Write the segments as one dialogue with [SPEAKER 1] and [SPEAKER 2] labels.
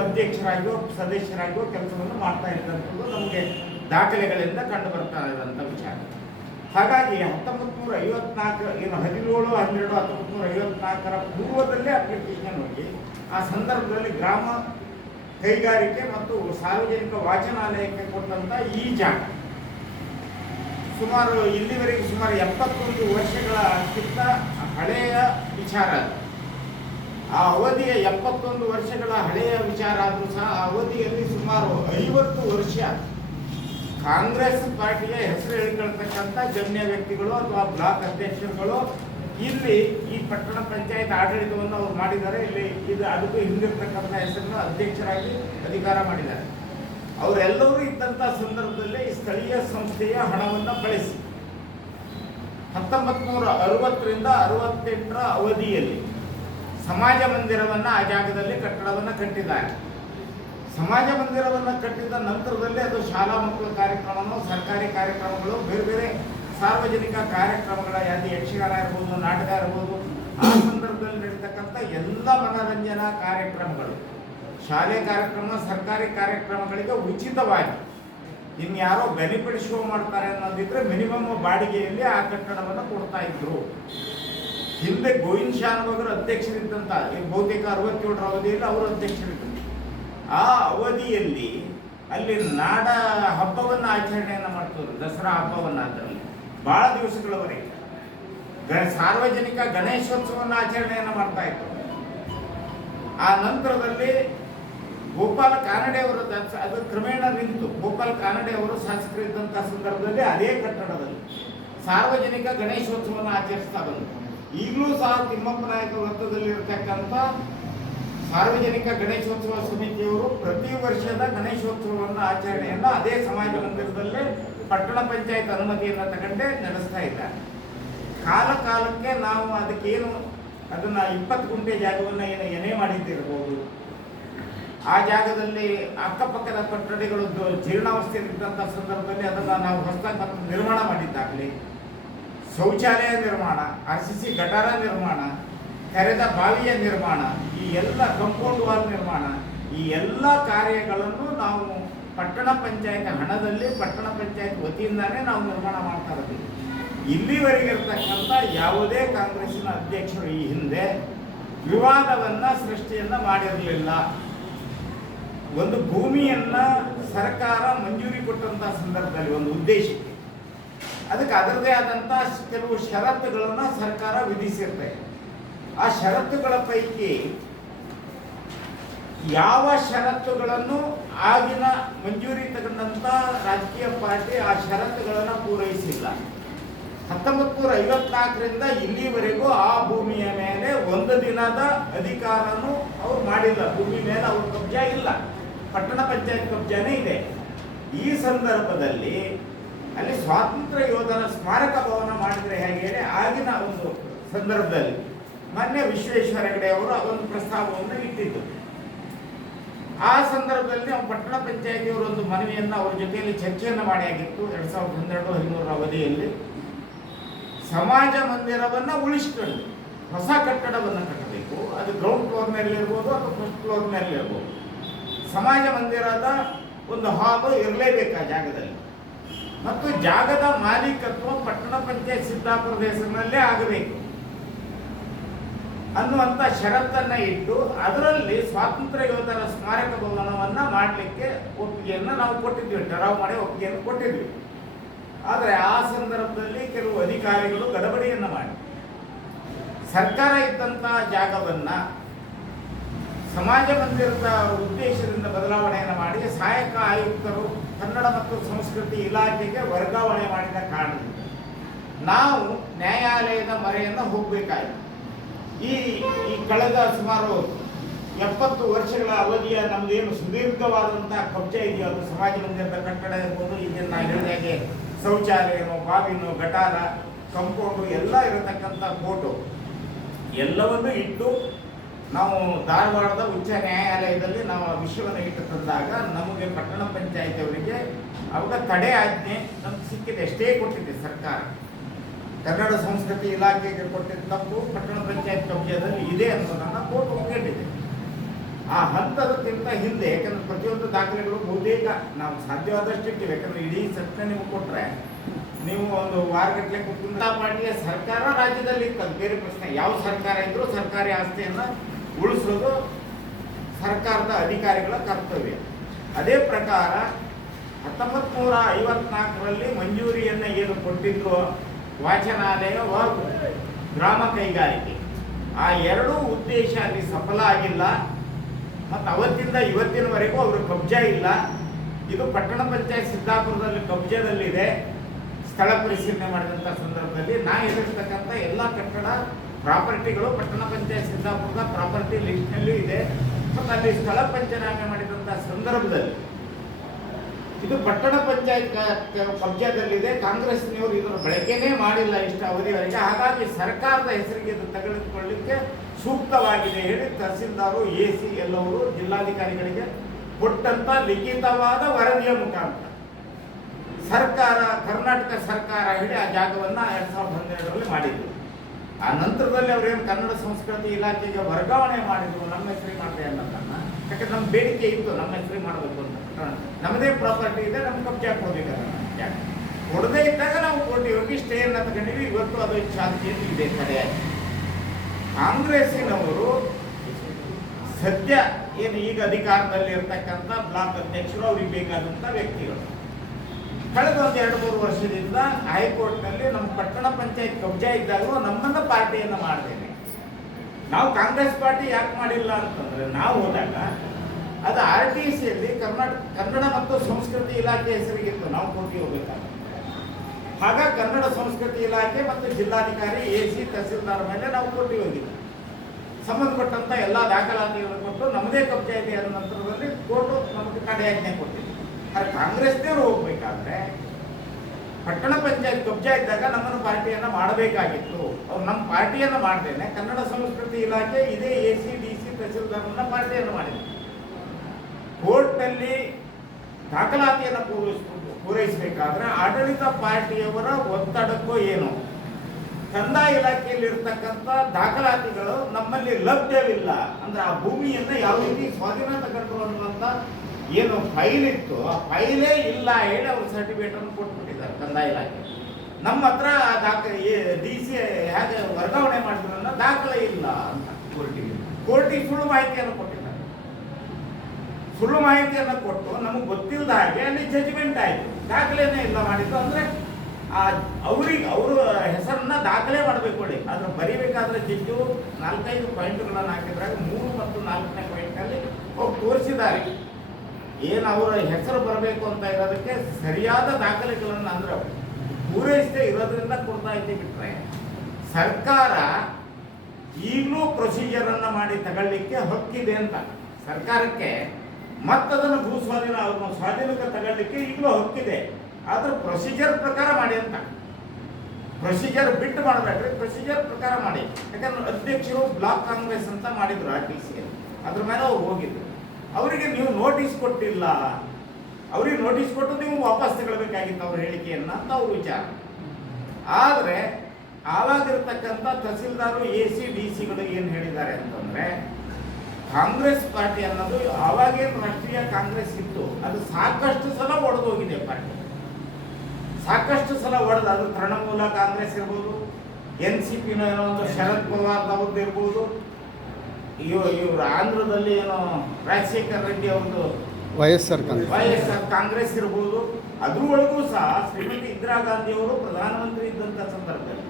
[SPEAKER 1] ಅಧ್ಯಕ್ಷರಾಗಿಯೋ, ಸದಸ್ಯರಾಗಿಯೋ ಕೆಲಸವನ್ನು ಮಾಡ್ತಾ ಇದ್ದಂಥದ್ದು ನಮಗೆ ದಾಖಲೆಗಳಿಂದ ಕಂಡು ಬರ್ತಾ ಇರುವಂಥ ವಿಚಾರ ಹಾಗಾಗಿ ಹತ್ತೊಂಬತ್ತು ನೂರ ಐವತ್ನಾಲ್ಕು ಏನು ಹದಿನೇಳು, ಹನ್ನೆರಡು ಹತ್ತೊಂಬತ್ತು ನೂರ ಐವತ್ನಾಲ್ಕರ ಪೂರ್ವದಲ್ಲೇ ಅಪ್ಲಿಕೇಶನ್ ಹೋಗಿ, ಆ ಸಂದರ್ಭದಲ್ಲಿ ಗ್ರಾಮ ಕೈಗಾರಿಕೆ ಮತ್ತು ಸಾರ್ವಜನಿಕ ವಾಚನಾಲಯಕ್ಕೆ ಕೊಟ್ಟಂಥ ಈ ಜಾಗ ಸುಮಾರು ಇಲ್ಲಿವರೆಗೆ ಸುಮಾರು ಎಪ್ಪತ್ತೊಂದು ವರ್ಷಗಳಕ್ಕಿಂತ ಹಳೆಯ ವಿಚಾರ ಅದು. ಆ ಅವಧಿಯ ಎಪ್ಪತ್ತೊಂದು ವರ್ಷಗಳ ಹಳೆಯ ವಿಚಾರ ಆದರೂ ಸಹ ಆ ಅವಧಿಯಲ್ಲಿ ಸುಮಾರು ಐವತ್ತು ವರ್ಷ ಕಾಂಗ್ರೆಸ್ ಪಾರ್ಟಿಯ ಹೆಸರು ಹೇಳಿಕೊಳ್ತಕ್ಕಂಥ ಜನ್ಯ ವ್ಯಕ್ತಿಗಳು ಅಥವಾ ಬ್ಲಾಕ್ ಅಧ್ಯಕ್ಷರುಗಳು ಇಲ್ಲಿ ಈ ಪಟ್ಟಣ ಪಂಚಾಯತ್ ಆಡಳಿತವನ್ನು ಅವ್ರು ಮಾಡಿದ್ದಾರೆ. ಇಲ್ಲಿ ಇದು ಅದಕ್ಕೂ ಹಿಂದಿರ್ತಕ್ಕಂಥ ಹೆಸರನ್ನು ಅಧ್ಯಕ್ಷರಾಗಿ ಅಧಿಕಾರ ಮಾಡಿದ್ದಾರೆ. ಅವರೆಲ್ಲರೂ ಇದ್ದಂಥ ಸಂದರ್ಭದಲ್ಲಿ ಸ್ಥಳೀಯ ಸಂಸ್ಥೆಯ ಹಣವನ್ನು ಬಳಸಿ ಹತ್ತೊಂಬತ್ತು ನೂರ ಅರವತ್ತರಿಂದ ಅರವತ್ತೆಂಟರ ಅವಧಿಯಲ್ಲಿ ಸಮಾಜ ಮಂದಿರವನ್ನು ಆ ಜಾಗದಲ್ಲಿ ಕಟ್ಟಡವನ್ನು ಕಟ್ಟಿದ್ದಾರೆ. ಸಮಾಜ ಮಂದಿರವನ್ನು ಕಟ್ಟಿದ ನಂತರದಲ್ಲಿ ಅದು ಶಾಲಾ ಮಕ್ಕಳ ಕಾರ್ಯಕ್ರಮಗಳು ಸರ್ಕಾರಿ ಕಾರ್ಯಕ್ರಮಗಳು, ಬೇರೆ ಬೇರೆ ಸಾರ್ವಜನಿಕ ಕಾರ್ಯಕ್ರಮಗಳ ಯಾವುದು ಯಕ್ಷಗಾನ ಇರ್ಬೋದು, ನಾಟಕ ಇರ್ಬೋದು, ಆ ಸಂದರ್ಭದಲ್ಲಿ ನಡೀತಕ್ಕಂಥ ಎಲ್ಲ ಮನೋರಂಜನಾ ಕಾರ್ಯಕ್ರಮಗಳು. ಶಾಲೆ ಕಾರ್ಯಕ್ರಮ, ಸರ್ಕಾರಿ ಕಾರ್ಯಕ್ರಮಗಳಿಗೆ ಉಚಿತವಾಗಿ ಇನ್ಯಾರೋ ಬೆನಿಫಿಟ್ ಶೋ ಮಾಡ್ತಾರೆ ಅನ್ನೋದಿದ್ರೆ ಮಿನಿಮಮ್ ಬಾಡಿಗೆಯಲ್ಲಿ ಆ ಕಟ್ಟಡವನ್ನು ಕೊಡ್ತಾ ಇದ್ರು. ಹಿಂದೆ ಗೋವಿಂದ್ ಶಾನುಭಾಗರು ಅಧ್ಯಕ್ಷರಿದ್ದಂತ, ಈ ಬಹುತೇಕ ಅರವತ್ತೇಳರ ಅವಧಿಯಲ್ಲಿ ಅವರು ಅಧ್ಯಕ್ಷರಿದ್ದರು. ಆ ಅವಧಿಯಲ್ಲಿ ಅಲ್ಲಿ ನಾಡ ಹಬ್ಬವನ್ನು ಆಚರಣೆಯನ್ನು ಮಾಡ್ತಿದ್ರು, ದಸರಾ ಹಬ್ಬವನ್ನು ಅದರಲ್ಲಿ. ಬಹಳ ದಿವಸಗಳವರೆಗೆ ಸಾರ್ವಜನಿಕ ಗಣೇಶೋತ್ಸವವನ್ನು ಆಚರಣೆಯನ್ನು ಮಾಡ್ತಾ ಇದ್ರು. ಆ ನಂತರದಲ್ಲಿ ಗೋಪಾಲ ಕಾನಡೆ ಅವರು ಅದು ಕ್ರಮೇಣ ನಿಂತು, ಗೋಪಾಲ್ ಕಾನಡೆ ಅವರು ಶಾಸಕರಿದ್ದಂಥ ಸಂದರ್ಭದಲ್ಲಿ ಅದೇ ಕಟ್ಟಡದಲ್ಲಿ ಸಾರ್ವಜನಿಕ ಗಣೇಶೋತ್ಸವವನ್ನು ಆಚರಿಸ್ತಾ ಬಂದರು. ಈಗಲೂ ಸಹ ತಿಮ್ಮಪ್ಪ ನಾಯಕ ವೃತ್ತದಲ್ಲಿರ್ತಕ್ಕಂಥ ಸಾರ್ವಜನಿಕ ಗಣೇಶೋತ್ಸವ ಸಮಿತಿಯವರು ಪ್ರತಿ ವರ್ಷದ ಗಣೇಶೋತ್ಸವವನ್ನು ಆಚರಣೆಯನ್ನು ಅದೇ ಸಮಾಜ ಮಂದಿರದಲ್ಲೇ ಪಟ್ಟಣ ಪಂಚಾಯತ್ ಅನುಮತಿಯನ್ನು ತಗೊಂಡೇ ನಡೆಸ್ತಾ ಇದ್ದಾರೆ. ಕಾಲ ಕಾಲಕ್ಕೆ ನಾವು ಅದಕ್ಕೇನು ಅದನ್ನ ಇಪ್ಪತ್ತು ಗುಂಟೆ ಜಾಗವನ್ನು ಏನು ಎನೆ ಮಾಡಿದ್ದಿರ್ಬೋದು. ಆ ಜಾಗದಲ್ಲಿ ಅಕ್ಕಪಕ್ಕದ ಕಟ್ಟಡಗಳು ಜೀರ್ಣಾವಸ್ಥೆಯಲ್ಲಿ ಜೀರ್ಣಾವಸ್ಥೆಯಲ್ಲಿದ್ದಂಥ ಸಂದರ್ಭದಲ್ಲಿ ಅದನ್ನು ನಾವು ಮತ್ತೆ ನಿರ್ಮಾಣ ಮಾಡಿದ್ದಾಗಲಿ. ಶೌಚಾಲಯ ನಿರ್ಮಾಣ ಆರ್ ಸಿ ಸಿ ಗಟಾರ ನಿರ್ಮಾಣ, ತೆರೆದ ಬಾವಿಯ ನಿರ್ಮಾಣ, ಈ ಎಲ್ಲ ಕಂಪೌಂಡ್ ವಾಲ್ ನಿರ್ಮಾಣ, ಈ ಎಲ್ಲ ಕಾರ್ಯಗಳನ್ನು ನಾವು ಪಟ್ಟಣ ಪಂಚಾಯತ್ ಹಣದಲ್ಲಿ ಪಟ್ಟಣ ಪಂಚಾಯತ್ ವತಿಯಿಂದಾನೇ ನಾವು ನಿರ್ಮಾಣ ಮಾಡ್ತಾ ಇರ್ತೀವಿ ಇಲ್ಲಿವರೆಗಿರ್ತಕ್ಕಂಥ ಯಾವುದೇ ಕಾಂಗ್ರೆಸ್ಸಿನ ಅಧ್ಯಕ್ಷರು ಈ ಹಿಂದೆ ವಿವಾದವನ್ನ, ಸೃಷ್ಟಿಯನ್ನ ಮಾಡಿರಲಿಲ್ಲ. ಒಂದು ಭೂಮಿಯನ್ನು ಸರ್ಕಾರ ಮಂಜೂರಿ ಕೊಟ್ಟಂತ ಸಂದರ್ಭದಲ್ಲಿ, ಒಂದು ಉದ್ದೇಶಕ್ಕೆ ಅದಕ್ಕೆ ಅದರದೇ ಆದಂಥ ಕೆಲವು ಷರತ್ತುಗಳನ್ನು ಸರ್ಕಾರ ವಿಧಿಸಿರ್ತದೆ ಆ ಷರತ್ತುಗಳ ಪೈಕಿ ಯಾವ ಷರತ್ತುಗಳನ್ನು ಆಗಿನ ಮಂಜೂರಿ ತಗೊಂಡಂಥ ರಾಜಕೀಯ ಪಾರ್ಟಿ ಆ ಷರತ್ತುಗಳನ್ನು ಪೂರೈಸಿಲ್ಲ. ಹತ್ತೊಂಬತ್ತು ನೂರ ಐವತ್ನಾಲ್ಕರಿಂದ ಇಲ್ಲಿವರೆಗೂ ಆ ಭೂಮಿಯ ಮೇಲೆ ಒಂದು ದಿನದ ಅಧಿಕಾರನೂ ಅವ್ರು ಮಾಡಿಲ್ಲ. ಭೂಮಿ ಮೇಲೆ ಅವ್ರ ಕಬ್ಜಾ ಇಲ್ಲ. ಪಟ್ಟಣ ಪಂಚಾಯತ್ ಕಬ್ಜಾನೇ ಇದೆ. ಈ ಸಂದರ್ಭದಲ್ಲಿ ಅಲ್ಲಿ ಸ್ವಾತಂತ್ರ್ಯ ಯೋಧರ ಸ್ಮಾರಕ ಭವನ ಮಾಡಿದ್ರೆ ಹೇಗೆ ಹೇಳಿ ಆಗಿನ ಒಂದು ಸಂದರ್ಭದಲ್ಲಿ ಮೊನ್ನೆ ವಿಶ್ವೇಶ್ವರ ಹೆಗಡೆ ಅವರು ಅದೊಂದು ಪ್ರಸ್ತಾವವನ್ನು ಇಟ್ಟಿದ್ದು. ಆ ಸಂದರ್ಭದಲ್ಲಿ ನಾವು ಪಟ್ಟಣ ಪಂಚಾಯತಿಯವರು ಒಂದು ಮನವಿಯನ್ನು ಅವ್ರ ಜೊತೆಯಲ್ಲಿ ಚರ್ಚೆಯನ್ನು ಮಾಡಿಯಾಗಿತ್ತು ಎರಡ್ ಸಾವಿರದ ಹನ್ನೆರಡು, ಹದಿಮೂರರ ಅವಧಿಯಲ್ಲಿ. ಸಮಾಜ ಮಂದಿರವನ್ನು ಉಳಿಸ್ಕೊಂಡು ಹೊಸ ಕಟ್ಟಡವನ್ನು ಕಟ್ಟಬೇಕು. ಅದು ಗ್ರೌಂಡ್ ಫ್ಲೋರ್ನಲ್ಲಿ ಇರ್ಬೋದು ಅಥವಾ ಫಸ್ಟ್ ಫ್ಲೋರ್ನಲ್ಲಿ ಇರ್ಬೋದು. ಸಮಾಜ ಮಂದಿರದ ಒಂದು ಹಾಲು ಇರಲೇಬೇಕು ಆ ಜಾಗದಲ್ಲಿ. ಮತ್ತು ಜಾಗದ ಮಾಲೀಕತ್ವ ಪಟ್ಟಣ ಪಂಚಾಯತ್ ಸಿದ್ದಾಪುರ ಹೆಸರಿನಲ್ಲೇ ಆಗಬೇಕು ಅನ್ನುವಂಥ ಷರತ್ತನ್ನ ಇಟ್ಟು ಅದರಲ್ಲಿ ಸ್ವಾತಂತ್ರ್ಯ ಯೋಧರ ಸ್ಮಾರಕ ಭವನವನ್ನ ಮಾಡಲಿಕ್ಕೆ ಒಪ್ಪಿಗೆಯನ್ನು ನಾವು ಕೊಟ್ಟಿದ್ವಿ ಠರಾವ್ ಮಾಡಿ ಒಪ್ಪಿಗೆಯನ್ನು ಕೊಟ್ಟಿದ್ವಿ ಆದರೆ ಆ ಸಂದರ್ಭದಲ್ಲಿ ಕೆಲವು ಅಧಿಕಾರಿಗಳು ಗಡಬಡಿಯನ್ನು ಮಾಡಿ. ಸರ್ಕಾರ ಇದ್ದಂತಹ ಜಾಗವನ್ನ ಸಮಾಜ ಮಂದಿರದ ಉದ್ದೇಶದಿಂದ ಬದಲಾವಣೆಯನ್ನು ಮಾಡಿ, ಸಹಾಯಕ ಆಯುಕ್ತರು ಕನ್ನಡ ಮತ್ತು ಸಂಸ್ಕೃತಿ ಇಲಾಖೆಗೆ ವರ್ಗಾವಣೆ ಮಾಡಿದ ಕಾರಣ ನಾವು ನ್ಯಾಯಾಲಯದ ಮರೆಯನ್ನು ಹೋಗಬೇಕಾಯಿತು. ಈ ಈ ಕಳೆದ ಸುಮಾರು ಎಪ್ಪತ್ತು ವರ್ಷಗಳ ಅವಧಿಯ ನಮ್ದೇನು ಸುದೀರ್ಘವಾದಂತಹ ಕಬ್ಜೆ ಇದೆಯೋ ಅದು ಸಮಾಜ ಮಂದಿರದ ಕಟ್ಟಡ ಇರ್ಬೋದು ಈಗ ನಾನು ಹೇಳಿದಾಗೆ ಶೌಚಾಲಯನೋ, ಬಾವಿನೋ, ಗಟಾರ, ಕಂಪೌಂಡು, ಎಲ್ಲ ಇರತಕ್ಕಂಥ ಫೋಟೋ ಎಲ್ಲವನ್ನು ಇಟ್ಟು ನಾವು ಧಾರವಾಡದ ಉಚ್ಚ ನ್ಯಾಯಾಲಯದಲ್ಲಿ ನಾವು ಆ ವಿಷಯವನ್ನು ಇಟ್ಟು ತಂದಾಗ ನಮಗೆ ಪಟ್ಟಣ ಪಂಚಾಯತ್ ಅವರಿಗೆ ಅವಾಗ ತಡೆ ಆಜ್ಞೆ ನಮ್ಗೆ ಸಿಕ್ಕಿದೆ, ಎಷ್ಟೇ ಕೊಟ್ಟಿದೆ ಸರ್ಕಾರ. ಕನ್ನಡ ಸಂಸ್ಕೃತಿ ಇಲಾಖೆಗೆ ಕೊಟ್ಟಿದ್ದ ತಪ್ಪು, ಪಟ್ಟಣ ಪಂಚಾಯತ್ ಕಬ್ಜದಲ್ಲಿ ಇದೆ ಅನ್ನೋದನ್ನು ಕೋರ್ಟ್ ಒಪ್ಕೊಂಡಿದೆ. ಆ ಹಂತದಕ್ಕಿಂತ ಹಿಂದೆ, ಯಾಕಂದ್ರೆ ಪ್ರತಿಯೊಂದು ದಾಖಲೆಗಳು ಬಹುತೇಕ ನಾವು ಸಾಧ್ಯವಾದಷ್ಟು ಇಟ್ಟಿವೆ. ಯಾಕಂದ್ರೆ ಇಡೀ ಸರ್ಕಾರ ನಿಮಗೆ ಕೊಟ್ಟರೆ ನೀವು ಒಂದು ವಾರಗಟ್ಟಲೆ ಕುಟುಂಬ ಪಾರ್ಟಿಯ ಸರ್ಕಾರ ರಾಜ್ಯದಲ್ಲಿ ಇತ್ತು ಬೇರೆ ಪ್ರಶ್ನೆ. ಯಾವ ಸರ್ಕಾರ ಇದ್ರೂ ಸರ್ಕಾರಿ ಆಸ್ತಿಯನ್ನು ಉಳಿಸೋದು ಸರ್ಕಾರದ ಅಧಿಕಾರಿಗಳ ಕರ್ತವ್ಯ. ಅದೇ ಪ್ರಕಾರ ಹತ್ತೊಂಬತ್ತು ನೂರ ಐವತ್ನಾಲ್ಕರಲ್ಲಿ ಮಂಜೂರಿಯನ್ನು ಏನು ಕೊಟ್ಟಿದ್ರು ವಾಚನಾಲಯ ಹಾಗೂ, ಗ್ರಾಮ ಕೈಗಾರಿಕೆ. ಆ ಎರಡೂ ಉದ್ದೇಶ ಅಲ್ಲಿ ಸಫಲ ಆಗಿಲ್ಲ. ಮತ್ತು ಅವತ್ತಿಂದ ಇವತ್ತಿನವರೆಗೂ ಅವರು ಕಬ್ಜಾ ಇಲ್ಲ. ಇದು ಪಟ್ಟಣ ಪಂಚಾಯತ್ ಸಿದ್ದಾಪುರದಲ್ಲಿ ಕಬ್ಜಾದಲ್ಲಿದೆ. ಸ್ಥಳ ಪರಿಶೀಲನೆ ಮಾಡಿದಂಥ ಸಂದರ್ಭದಲ್ಲಿ ನಾ ಎದುರಿಸ್ತಕ್ಕಂಥ ಎಲ್ಲ ಕಟ್ಟಡ ಪ್ರಾಪರ್ಟಿಗಳು ಪಟ್ಟಣ ಪಂಚಾಯತ್ ಸಿದ್ದಾಪುರದ ಪ್ರಾಪರ್ಟಿ ಲಿಸ್ಟ್ನಲ್ಲೂ ಇದೆ. ಮತ್ತು ಅಲ್ಲಿ ಸ್ಥಳ ಪಂಚನಾಮೆ ಮಾಡಿದಂಥ ಸಂದರ್ಭದಲ್ಲಿ ಇದು ಪಟ್ಟಣ ಪಂಚಾಯತ್ ಪಕ್ಷದಲ್ಲಿದೆ ಕಾಂಗ್ರೆಸ್ನವರು ಇದರ ಬಳಕೆನೇ ಮಾಡಿಲ್ಲ ಇಷ್ಟು ಅವಧಿವರೆಗೆ. ಹಾಗಾಗಿ ಸರ್ಕಾರದ ಹೆಸರಿಗೆ ಇದು ತೆಗೆದುಕೊಳ್ಳಲಿಕ್ಕೆ ಸೂಕ್ತವಾಗಿದೆ ಹೇಳಿ ತಹಸೀಲ್ದಾರು, ಎ ಸಿ ಎಲ್ಲವರು ಜಿಲ್ಲಾಧಿಕಾರಿಗಳಿಗೆ ಕೊಟ್ಟಂತ ಲಿಖಿತವಾದ ವರದಿಯ ಮುಖಾಂತರ. ಸರ್ಕಾರ, ಕರ್ನಾಟಕ ಸರ್ಕಾರ ಹೇಳಿ ಆ ಜಾಗವನ್ನ ಎರಡು ಸಾವಿರದ ಹನ್ನೆರಡರಲ್ಲಿ ಮಾಡಿದ್ರು. ಆ ನಂತರದಲ್ಲಿ ಅವ್ರೇನು ಕನ್ನಡ ಸಂಸ್ಕೃತಿ ಇಲಾಖೆಗೆ ವರ್ಗಾವಣೆ ಮಾಡಿದ್ರು, ನಮ್ಮ ಹೆಸರಿಗೆ ಮಾಡಿದೆ ಅನ್ನೋದನ್ನ ಯಾಕಂದ್ರೆ ನಮ್ಮ ಬೇಡಿಕೆ ಇತ್ತು, ನಮ್ಮ ಹೆಸರಿಗೆ ಮಾಡಬೇಕು ಅಂತ. ನಮ್ಮದೇ ಪ್ರಾಪರ್ಟಿ ಇದೆ, ನಮ್ಗೆ ಯಾಕೆ ಕೊಡ್ಬೇಕಾದ್ರೆ ಯಾಕೆ? ಕೊಡದೇ ಇದ್ದಾಗ ನಾವು ಕೋಟಿ ಹೋಗಿ ಅಂತ ತಗೊಂಡಿವಿ, ಇವತ್ತು ಅದು ಶಾಂತಿಯಲ್ಲಿ ಇದೆ ಕಡೆ. ಕಾಂಗ್ರೆಸ್ಸಿನವರು ಸದ್ಯ ಏನು ಈಗ ಅಧಿಕಾರದಲ್ಲಿ ಇರ್ತಕ್ಕಂಥ ಬ್ಲಾಕ್ ಅಧ್ಯಕ್ಷರು, ಅವ್ರಿಗೆ ಬೇಕಾದಂಥ ವ್ಯಕ್ತಿಗಳು. ಕಳೆದ ಒಂದು ಎರಡು ಮೂರು ವರ್ಷದಿಂದ ಹೈಕೋರ್ಟ್ನಲ್ಲಿ ನಮ್ಮ ಪಟ್ಟಣ ಪಂಚಾಯತ್ ಕಬ್ಜಾ ಇದ್ದಾಗಲೂ ನಮ್ಮನ್ನ ಪಾರ್ಟಿಯನ್ನು ಮಾಡ್ತೇನೆ ನಾವು ಕಾಂಗ್ರೆಸ್ ಪಾರ್ಟಿ ಯಾಕೆ ಮಾಡಿಲ್ಲ ಅಂತಂದ್ರೆ ನಾವು ಹೋದಾಗ ಅದು ಆರ್ ಟಿ ಸಿಯಲ್ಲಿ ಕರ್ನಾಟಕ ಕನ್ನಡ ಮತ್ತು ಸಂಸ್ಕೃತಿ ಇಲಾಖೆ ಹೆಸರಿಗಿತ್ತು. ನಾವು ಕೋಟಿ ಹೋಗ್ಬೇಕಾದ್ರೆ. ಆಗ ಕನ್ನಡ ಸಂಸ್ಕೃತಿ ಇಲಾಖೆ ಮತ್ತು ಜಿಲ್ಲಾಧಿಕಾರಿ ಎ ಸಿ ತಹಸೀಲ್ದಾರ್ ಮೇಲೆ ನಾವು ಕೋಟಿ ಹೋಗಿದ್ವಿ. ಸಂಬಂಧಪಟ್ಟಂತ ಎಲ್ಲ ದಾಖಲಾತಿಗಳನ್ನು ಕೊಟ್ಟು ನಮ್ಮದೇ ಕಬ್ಜಾ ಇದೆ ಅನ್ನೋ ನಂತರದಲ್ಲಿ ಕೋರ್ಟು ನಮಗೆ ತಡೆಯಾಜ್ಞೆ ಕೊಟ್ಟಿದೆ ಆದರೆ ಕಾಂಗ್ರೆಸ್ನವರು ಹೋಗ್ಬೇಕಾದ್ರೆ ಪಟ್ಟಣ ಪಂಚಾಯತ್ ಕಬ್ಜಾ ಇದ್ದಾಗ ನಮ್ಮನ್ನು ಪಾರ್ಟಿಯನ್ನ ಮಾಡಬೇಕಾಗಿತ್ತು. ಅವ್ರು ನಮ್ಮ ಪಾರ್ಟಿಯನ್ನ ಮಾಡ್ದೇನೆ. ಕನ್ನಡ ಸಂಸ್ಕೃತಿ ಇಲಾಖೆ ಇದೇ ಎ ಸಿ, ಡಿ ಸಿ ತಹಸೀಲ್ದಾರ್ನ ಪಾರ್ಟಿಯನ್ನು ಮಾಡಿದೆ. ಕೋರ್ಟ್ನಲ್ಲಿ ದಾಖಲಾತಿಯನ್ನು ಪೂರೈಸ್ ಪೂರೈಸಬೇಕಾದ್ರೆ ಆಡಳಿತ ಪಾರ್ಟಿಯವರ ಒತ್ತಡಕ್ಕೋ ಏನು. ಕಂದಾಯ ಇಲಾಖೆಯಲ್ಲಿ ಇರ್ತಕ್ಕಂಥ ದಾಖಲಾತಿಗಳು ನಮ್ಮಲ್ಲಿ ಲಭ್ಯವಿಲ್ಲ. ಅಂದ್ರೆ ಆ ಭೂಮಿಯನ್ನು ಯಾವ ರೀತಿ ಸ್ವಾಧೀನ ತಗೊಂಡು ಅನ್ನುವಂಥ ಏನು ಫೈಲ್ ಇತ್ತು ಆ ಫೈಲೇ ಇಲ್ಲ ಹೇಳಿ ಅವ್ರ ಸರ್ಟಿಫಿಕೇಟ್ ಅನ್ನು ಕೊಟ್ಬಿಟ್ಟಿದ್ದಾರೆ ಕಂದಾಯ ಇಲಾಖೆ. ನಮ್ಮ ಹತ್ರ ಆ ದಾಖಲೆ ಡಿ ಸಿ ಹೇಗೆ ವರ್ಗಾವಣೆ ಮಾಡಿದ್ರು ಅನ್ನೋ ದಾಖಲೆ ಇಲ್ಲ ಅಂತ. ಕೋರ್ಟಿಗೆ ಕೋರ್ಟಿಗೆ ಸುಳ್ಳು ಮಾಹಿತಿಯನ್ನು ಕೊಟ್ಟಿದ್ದಾರೆ. ಸುಳ್ಳು ಮಾಹಿತಿಯನ್ನು ಕೊಟ್ಟು ನಮಗೆ ಗೊತ್ತಿಲ್ಲದ ಹಾಗೆ ಅಲ್ಲಿ ಜಜ್ಮೆಂಟ್ ಆಯಿತು. ದಾಖಲೆನೇ ಇಲ್ಲ ಮಾಡಿದ್ದು ಅಂದ್ರೆ ಆ ಅವ್ರಿಗೆ ಅವ್ರ ಹೆಸರನ್ನ ದಾಖಲೆ ಮಾಡಬೇಕು ಹೇಳಿ. ಅದನ್ನು ಬರಿಬೇಕಾದ್ರೆ ಜಡ್ಜು ನಾಲ್ಕೈದು ಪಾಯಿಂಟ್ಗಳನ್ನು ಹಾಕಿದ್ರಾಗ ಮೂರು ಮತ್ತು ನಾಲ್ಕನೇ ಪಾಯಿಂಟಲ್ಲಿ ಹೋಗಿ ತೋರಿಸಿದ್ದಾರೆ. ಏನು ಅವರ ಹೆಸರು ಬರಬೇಕು ಅಂತ ಇರೋದಕ್ಕೆ ಸರಿಯಾದ ದಾಖಲೆಗಳನ್ನು ಅಂದ್ರೆ ಪೂರೈಸದೇ ಇರೋದ್ರಿಂದ ಕೊಡ್ತಾ ಇದ್ದೆ ಬಿಟ್ರೆ, ಸರ್ಕಾರ ಈಗಲೂ ಪ್ರೊಸೀಜರನ್ನು ಮಾಡಿ ತಗೊಳ್ಳಿಕ್ಕೆ ಹಕ್ಕಿದೆ ಅಂತ. ಸರ್ಕಾರಕ್ಕೆ ಮತ್ತದನ್ನು ಭೂ ಸ್ವಾಧೀನ ಅವ್ರನ್ನ ಸ್ವಾಧೀನಕ್ಕೆ ತಗೊಳ್ಳಿಕ್ಕೆ ಈಗಲೂ ಹಕ್ಕಿದೆ. ಆದ್ರೆ ಪ್ರೊಸೀಜರ್ ಪ್ರಕಾರ ಮಾಡಿ ಅಂತ. ಪ್ರೊಸೀಜರ್ ಬಿಟ್ಟು ಮಾಡಬೇಡ್ರಿ ಪ್ರೊಸೀಜರ್ ಪ್ರಕಾರ ಮಾಡಿ. ಯಾಕಂದ್ರೆ ಅಧ್ಯಕ್ಷರು ಬ್ಲಾಕ್ ಕಾಂಗ್ರೆಸ್ ಅಂತ ಮಾಡಿದ್ರು ಆರ್ ಟಿ ಸಿ ಅದ್ರ ಮೇಲೆ ಅವ್ರು ಹೋಗಿದ್ರು. ಅವರಿಗೆ ನೀವು ನೋಟಿಸ್ ಕೊಟ್ಟಿಲ್ಲ. ಅವರಿಗೆ ನೋಟಿಸ್ ಕೊಟ್ಟು ನೀವು ವಾಪಸ್ ತಗೊಳ್ಬೇಕಾಗಿತ್ತು ಅವ್ರ ಹೇಳಿಕೆಯನ್ನ ಅಂತ ಅವ್ರ ವಿಚಾರ. ಆದರೆ ಆವಾಗಿರ್ತಕ್ಕಂಥ ತಹಸೀಲ್ದಾರು, ಎ ಸಿ, ಡಿ ಸಿಗಳು ಏನು ಹೇಳಿದ್ದಾರೆ ಅಂತಂದ್ರೆ, ಕಾಂಗ್ರೆಸ್ ಪಾರ್ಟಿ ಅನ್ನೋದು ಆವಾಗೇನು ರಾಷ್ಟ್ರೀಯ ಕಾಂಗ್ರೆಸ್ ಇತ್ತು, ಅದು ಸಾಕಷ್ಟು ಸಲ ಒಡೆದು ಹೋಗಿದೆ ಪಾರ್ಟಿ. ಸಾಕಷ್ಟು ಸಲ ಒಡೆದು, ಅದು ತೃಣಮೂಲ ಕಾಂಗ್ರೆಸ್ ಇರ್ಬೋದು, ಎನ್ ಸಿ ಪಿನ ಏನೋ ಒಂದು ಶರದ್ ಪವಾರ್ ಅವ್ರದ್ದು ಇರ್ಬೋದು ಇವ್ ಇವ್ರು ಆಂಧ್ರದಲ್ಲಿ ಏನೋ ರಾಜಶೇಖರ್ ರೆಡ್ಡಿ ಅವ್ರದ್ದು
[SPEAKER 2] ವೈಎಸ್ಆರ್ ವೈಎಸ್ಆರ್ ಆರ್ ಕಾಂಗ್ರೆಸ್
[SPEAKER 1] ಇರ್ಬೋದು. ಅದ್ರೊಳಗೂ ಸಹ ಶ್ರೀಮತಿ ಇಂದಿರಾ ಗಾಂಧಿ ಅವರು ಪ್ರಧಾನಮಂತ್ರಿ ಇದ್ದಂಥ ಸಂದರ್ಭದಲ್ಲಿ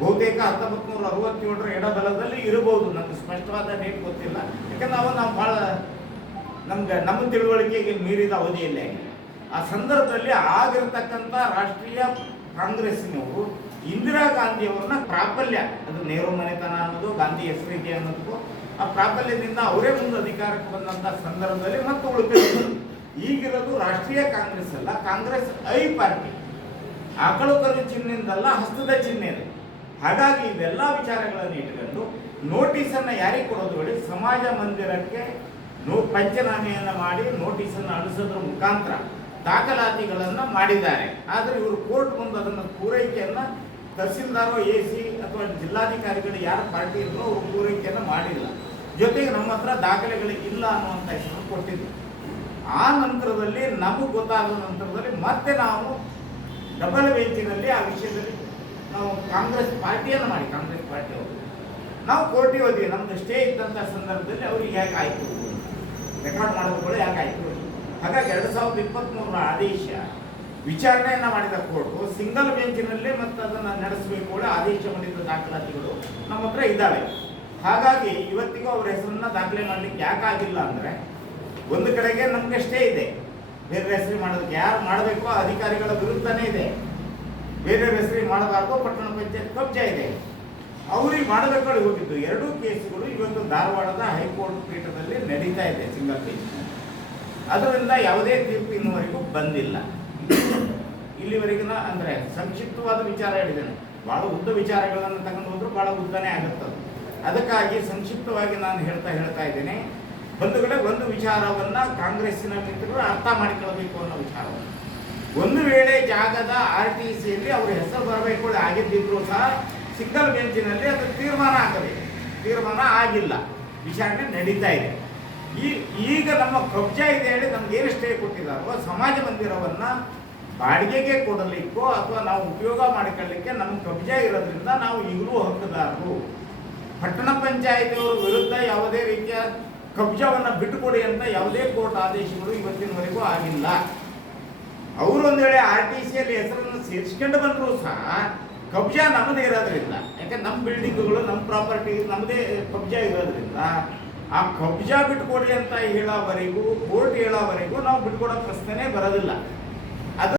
[SPEAKER 1] ಬಹುತೇಕ ಹತ್ತೊಂಬತ್ತು ನೂರ ಅರವತ್ತೇಳರ ಎಡಬಲದಲ್ಲಿ ಇರಬಹುದು ನನಗೆ ಸ್ಪಷ್ಟವಾದ ಡೇಟ್ ಗೊತ್ತಿಲ್ಲ. ಯಾಕಂದ್ರೆ ಅವ ನಾವು ಭಾಳ ನಮ್ಗೆ ನಮ್ಮ ತಿಳುವಳಿಕೆಗೆ ಮೀರಿದ ಅವಧಿಯಲ್ಲೇ. ಆ ಸಂದರ್ಭದಲ್ಲಿ ಆಗಿರ್ತಕ್ಕಂಥ ರಾಷ್ಟ್ರೀಯ ಕಾಂಗ್ರೆಸ್ನವರು ಇಂದಿರಾ ಗಾಂಧಿಯವ್ರನ್ನ ಪ್ರಾಬಲ್ಯ. ಅದು ನೆಹರು ಮನೆತನ ಅನ್ನೋದು ಗಾಂಧಿ ಹೆಸರಿಗೆ ಅನ್ನೋದಕ್ಕೂ ಆ ಪ್ರಾಬಲ್ಯದಿಂದ ಅವರೇ ಮುಂದೆ ಅಧಿಕಾರಕ್ಕೆ ಬಂದಂತ ಸಂದರ್ಭದಲ್ಲಿ ಮತ್ತೆ ಉಳ್ಕೊಂಡು ಈಗಿರೋದು ರಾಷ್ಟ್ರೀಯ ಕಾಂಗ್ರೆಸ್ ಅಲ್ಲ, ಕಾಂಗ್ರೆಸ್ ಐ ಪಾರ್ಟಿ. ಆಕಳು ಕಲು ಚಿಹ್ನೆಯಿಂದಲ್ಲ ಹಸ್ತದ ಚಿಹ್ನೆ ಇದೆ ಹಾಗಾಗಿ ಇವೆಲ್ಲ ವಿಚಾರಗಳನ್ನು ಇಟ್ಕೊಂಡು ನೋಟಿಸನ್ನು ಯಾರಿಗೆ ಕೊಡೋದು ಹೇಳಿ ಸಮಾಜ ಮಂದಿರಕ್ಕೆ ನೋ ಪಂಚನಾಮೆಯನ್ನು ಮಾಡಿ ನೋಟಿಸನ್ನು ಅಳಿಸೋದ್ರ ಮುಖಾಂತರ ದಾಖಲಾತಿಗಳನ್ನು ಮಾಡಿದ್ದಾರೆ. ಆದರೆ ಇವರು ಕೋರ್ಟ್ ಮುಂದೆ ಅದನ್ನು ಪೂರೈಕೆಯನ್ನು ತಹಸೀಲ್ದಾರೋ, ಎ ಸಿ ಅಥವಾ ಜಿಲ್ಲಾಧಿಕಾರಿಗಳು ಯಾರು ಪಾರ್ಟಿ ಇರೋ ಅವರು ಪೂರೈಕೆಯನ್ನು ಮಾಡಿಲ್ಲ. ಜೊತೆಗೆ ನಮ್ಮ ಹತ್ರ ದಾಖಲೆಗಳು ಇಲ್ಲ ಅನ್ನುವಂಥ ಹೆಸರು ಕೊಟ್ಟಿದ್ರು. ಆ ನಂತರದಲ್ಲಿ ನಮಗೆ ಗೊತ್ತಾದ ನಂತರದಲ್ಲಿ ಮತ್ತೆ ನಾವು ಡಬಲ್ ಬೆಂಚಿನಲ್ಲಿ ಆ ವಿಷಯದಲ್ಲಿ ನಾವು ಕಾಂಗ್ರೆಸ್ ಪಾರ್ಟಿಯನ್ನು ಮಾಡಿ, ಕಾಂಗ್ರೆಸ್ ಪಾರ್ಟಿ ಅವರು. ನಾವು ಕೋರ್ಟಿಗೆ ಹೋದ್ವಿ ನಮ್ದು ಸ್ಟೇ ಇದ್ದಂಥ ಸಂದರ್ಭದಲ್ಲಿ ಅವ್ರಿಗೆ ಯಾಕೆ ಆಯ್ತು? ರೆಕಾರ್ಡ್ ಮಾಡೋದು ಯಾಕೆ ಆಯ್ತು? ಹಾಗಾಗಿ ಎರಡು ಸಾವಿರದ ಇಪ್ಪತ್ತ್ಮೂರರ ಆದೇಶ, ವಿಚಾರಣೆಯನ್ನು ಮಾಡಿದ ಕೋರ್ಟು ಸಿಂಗಲ್ ಬೆಂಚಿನಲ್ಲಿ ಮತ್ತು ಅದನ್ನು ನಡೆಸಬೇಕು ಆದೇಶ ಮಾಡಿದ ದಾಖಲಾತಿಗಳು ನಮ್ಮ ಹತ್ರ ಇದ್ದಾವೆ. ಹಾಗಾಗಿ ಇವತ್ತಿಗೂ ಅವ್ರ ಹೆಸರನ್ನ ದಾಖಲೆ ಮಾಡಲಿಕ್ಕೆ ಯಾಕಾಗಿಲ್ಲ ಅಂದ್ರೆ ಒಂದು ಕಡೆಗೆ ನಮ್ಗೆಷ್ಟೇ ಇದೆ. ಬೇರೆ ಹೆಸರು ಮಾಡೋದಕ್ಕೆ ಯಾರು ಮಾಡಬೇಕು ಅಧಿಕಾರಿಗಳ ವಿರುದ್ಧನೇ ಇದೆ. ಬೇರೆ ಹೆಸರು ಮಾಡಬಾರ್ದು, ಪಟ್ಟಣ ಪಂಚಾಯತ್ ಕಬ್ಜಾ ಇದೆ. ಅವ್ರಿಗೆ ಮಾಡಬೇಕು ಹೋಗಿದ್ದು. ಎರಡೂ ಕೇಸುಗಳು ಇವತ್ತು ಧಾರವಾಡದ ಹೈಕೋರ್ಟ್ ಪೀಠದಲ್ಲಿ ನಡೀತಾ ಇದೆ ಸಿಂಗಲ್ ಬೇಂಚ್ ಅದರಿಂದ ಯಾವುದೇ ತೀರ್ಪು ಇನ್ನುವರೆಗೂ ಬಂದಿಲ್ಲ. ಇಲ್ಲಿವರೆಗಿನ ಅಂದರೆ ಸಂಕ್ಷಿಪ್ತವಾದ ವಿಚಾರ ಹೇಳಿದ್ದೇನೆ. ಭಾಳ ಉದ್ದ ವಿಚಾರಗಳನ್ನು ತಗೊಂಡು ಹೋದ್ರೂ ಭಾಳ ಉದ್ದನೇ ಆಗುತ್ತದೆ. ಅದಕ್ಕಾಗಿ ಸಂಕ್ಷಿಪ್ತವಾಗಿ ನಾನು ಹೇಳ್ತಾ ಹೇಳ್ತಾ ಇದ್ದೇನೆ. ಬಂಧುಗಳೇ, ಒಂದು ವಿಚಾರವನ್ನ ಕಾಂಗ್ರೆಸ್ಸಿನ ಮಿತ್ರರು ಅರ್ಥ ಮಾಡಿಕೊಳ್ಳಬೇಕು ಅನ್ನೋ ವಿಚಾರವನ್ನು. ಒಂದು ವೇಳೆ ಜಾಗದ ಆರ್ ಟಿ ಸಿಯಲ್ಲಿ ಅವ್ರ ಹೆಸರು ಬರಬೇಕು ಆಗಿದ್ದಿದ್ರು ಸಹ ಸಿಗ್ನಲ್ ಬೆಂಚಿನಲ್ಲಿ ಅದು ತೀರ್ಮಾನ ಆಗಬೇಕು. ತೀರ್ಮಾನ ಆಗಿಲ್ಲ. ವಿಚಾರಣೆ ನಡೀತಾ ಇದೆ. ಈ, ಈಗ ನಮ್ಮ ಕಬ್ಜ ಇದೆ ಹೇಳಿ ನಮ್ಗೆ ಏನು ಸ್ಟೇ ಕೊಟ್ಟಿದ್ದಾರೋ ಸಮಾಜ ಮಂದಿರವನ್ನ ಬಾಡಿಗೆಗೆ ಕೊಡಲಿಕ್ಕೋ ಅಥವಾ ನಾವು ಉಪಯೋಗ ಮಾಡಿಕೊಳ್ಳಲಿಕ್ಕೆ ನಮ್ಮ ಕಬ್ಜ ಇರೋದ್ರಿಂದ ನಾವು ಈಗಲೂ ಹಕ್ಕುದಾರರು. ಪಟ್ಟಣ ಪಂಚಾಯಿತಿಯವರ ವಿರುದ್ಧ ಯಾವುದೇ ರೀತಿಯ ಕಬ್ಜವನ್ನು ಬಿಟ್ಟುಕೊಡಿ ಅಂತ ಯಾವುದೇ ಕೋರ್ಟ್ ಆದೇಶಗಳು ಇವತ್ತಿನವರೆಗೂ ಆಗಿಲ್ಲ. ಅವರು ಒಂದು ವೇಳೆ ಆರ್ ಟಿ ಸಿಯಲ್ಲಿ ಹೆಸರನ್ನು ಸೇರಿಸ್ಕೊಂಡು ಬಂದರೂ ಸಹ ಕಬ್ಜ ನಮ್ಮದೇ ಇರೋದ್ರಿಂದ, ಯಾಕೆ ನಮ್ಮ ಬಿಲ್ಡಿಂಗ್ಗಳು ನಮ್ಮ ಪ್ರಾಪರ್ಟಿ ನಮ್ಮದೇ ಕಬ್ಜ ಇರೋದ್ರಿಂದ, ಆ ಕಬ್ಜ ಬಿಟ್ಕೊಡಿ ಅಂತ ಹೇಳೋವರೆಗೂ, ಕೋರ್ಟ್ ಹೇಳೋವರೆಗೂ ನಾವು ಬಿಟ್ಕೊಡೋ ಪ್ರಶ್ನೆನೇ ಬರೋದಿಲ್ಲ.